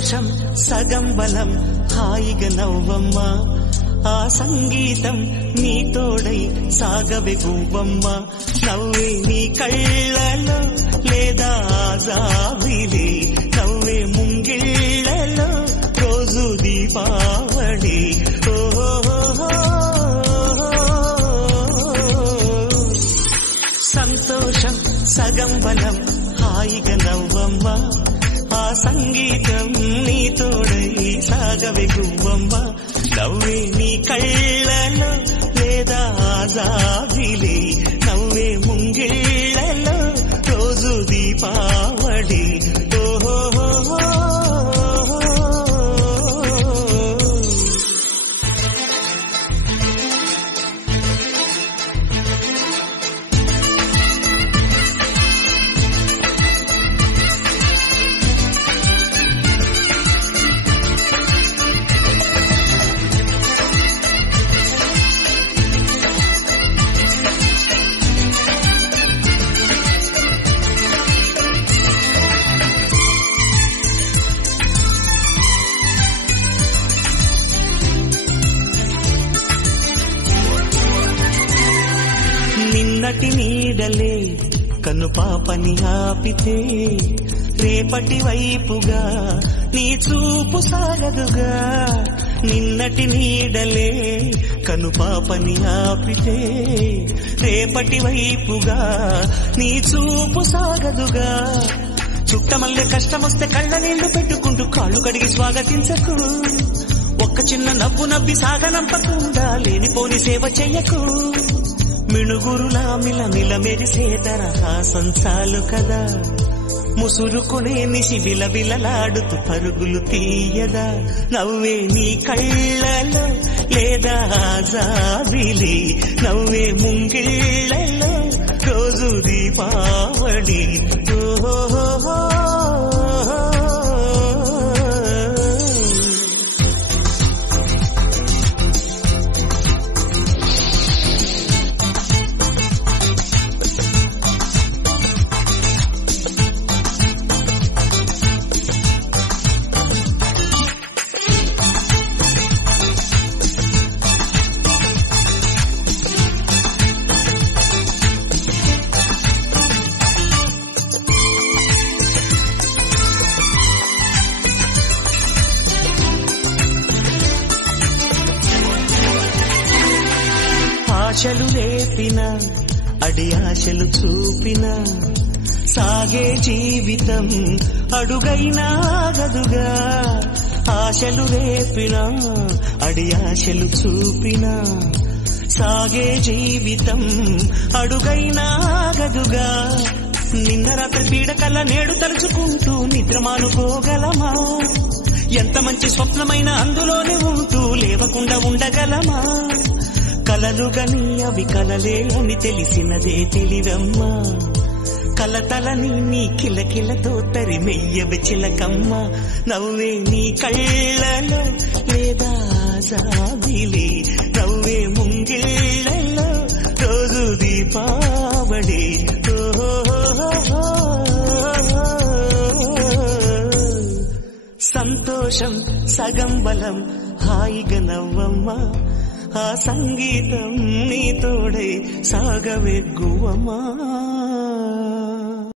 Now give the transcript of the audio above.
సంతోషం సగం బలం హాయిగా నవ్వమ్మ ఆ సంగీతం నీ తోడై సాగవే గువ్వమ్మ నవ్వే నీ కళ్ళలో లేదా జాబిలి నవ్వే ముంగిళ్ళలో రోజు దీపావళి సంతోషం సగం బలం హాయిగా నవ్వమ్మ ఆ సంగీతం నీ తోడై సాగవే గువ్వమ్మ నవ్వే నీ కళ్ళలో లేదా జాబిలి నవ్వే ముంగిళ్ళలో రోజు దీపావళి నిన్నటి నీడలే కను పాపని ఆపితే రేపటి వైపుగా నీ చూపు సాగదుగా నిన్నటి నీడలే కను పాపని ఆపితే రేపటి వైపుగా నీ చూపు సాగదుగా చుట్టమల్లె కష్టమొస్తే కళ్ళ నీళ్లు పెట్టుకుంటూ కాళ్ళు కడిగి స్వాగతించకు ఒక్క చిన్న నవ్వు నవ్వి సాగనంపకుండా లేనిపోని సేవ చెయ్యకు మిణుగురులా మిలమిల మెరిసే దరహాసం చాలు కదా ముసురుకునే నిశి విలవిలలాడుతూ పరుగులు తీయదా నవ్వే నీ కళ్ళలో లేదా జాబిలి నవ్వే ముంగిళ్ళలో రోజు దీపావళి ఆశలు రేపిన అడి ఆశలు చూపిన సాగే జీవితం అడుగైనా గదుగా ఆశలు రేపిన అడి ఆశలు చూపిన సాగే జీవితం అడుగైనా గదుగా నిన్న రాత్రి పీడకల నేడు తలుచుకుంటూ నిద్రమానుకోగలమా ఎంత మంచి స్వప్నమైన అందులోనే ఉంటూ లేవకుండా ఉండగలమా కలలుగని అవి కలలే అని తెలిసినదే తెలివమ్మా కలతలని నీ కిలకిలతో తరిమెయ్యవి చిలకమ్మ నవ్వే నీ కళ్ళలో లేదా జాబిలి నవ్వే ముంగిళ్ళలో రోజు దీపావళి సంతోషం సగం బలం హాయిగా నవ్వమ్మ ఆ సంగీతం నీ తోడై సాగవే గువ్వమ్మ